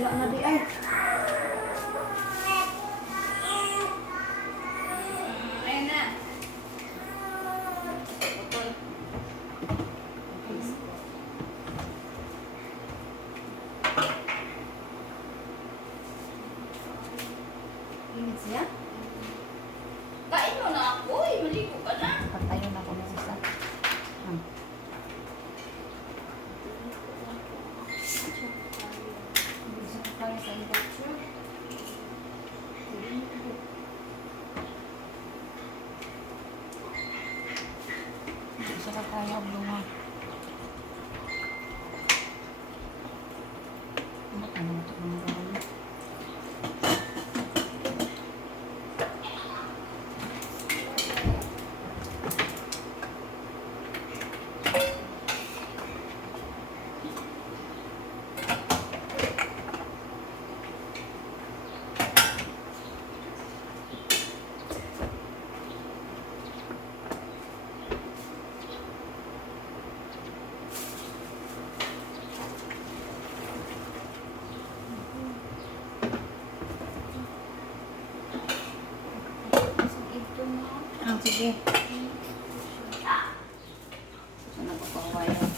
Wala na di ay. Ayan na. Putol. Init siya? Kain mo na ako. Maligo ka na. Patayo na ko ng isa. Hindi siya kaya sa induction. Hindi siya kaya ang bunga. Ano ito ng gawin? Sige. Ito na po pang wire.